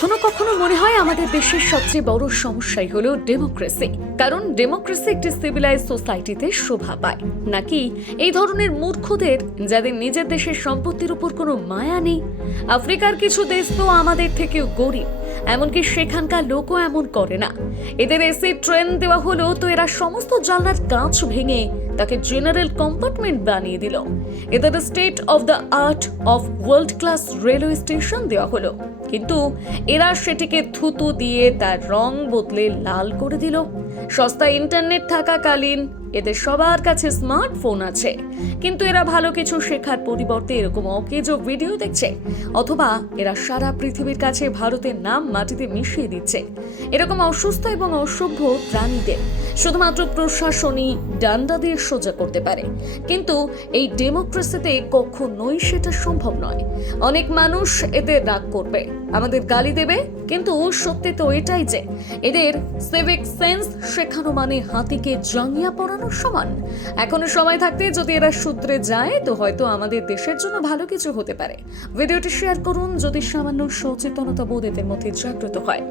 কখনো কখনো মনে হয় আমাদের দেশের সবচেয়ে বড় সমস্যাই হলো ডেমোক্রেসি, কারণ ডেমোক্রেসি একটি সিভিলাইজ সোসাইটিতে শোভা পায়। নাকি এই ধরনের মূর্খদের যাদের নিজের দেশের সম্পত্তির উপর কোনো মায়া নেই? আফ্রিকার কিছু দেশ তো আমাদের থেকেও গরিব, এমনকি সেখানকার লোকও এমন করে না। এদের এসি ট্রেন দেওয়া হলো তো এরা সমস্ত জানলার কাঁচ ভেঙে তাকে জেনারেল কম্পার্টমেন্ট বানিয়ে দিল। এদের state of the art of world class railway station দেওয়া হলো। কিন্তু এরা সেটিকে থুতু দিয়ে তার রং বদলে লাল করে দিল। সস্তা ইন্টারনেট থাকাকালীন এদের সবার কাছে স্মার্টফোন আছে। কিন্তু এরা ভালো কিছু শেখার পরিবর্তে এরকম অকেজো ভিডিও দেখছে, অথবা এরা সারা পৃথিবীর কাছে ভারতের নাম মাটিতে মিশিয়ে দিচ্ছে। এরকম অসুস্থ এবং অসভ্য প্রাণীদের শুধুমাত্র প্রশাসনই ডান্ডা দিয়ে সোজা করতে পারে। কিন্তু এই ডেমোক্রেসিতে কখনোই সেটা সম্ভব নয়। অনেক মানুষ এতে রাগ করবে, আমাদের গালি দেবে, কিন্তু সত্যি তো এটাই যে, এদের সিভিক সেন্স শেখানো মানে হাতিকে জাঙ্গিয়া পড়ানোর সমান। এখনও সময় থাকতে যদি এরা সূত্রে যায়, তো হয়তো আমাদের দেশের জন্য ভালো কিছু হতে পারে। ভিডিওটি শেয়ার করুন যদি সামান্য সচেতনতা বোধ এদের মধ্যে জাগ্রত হয়।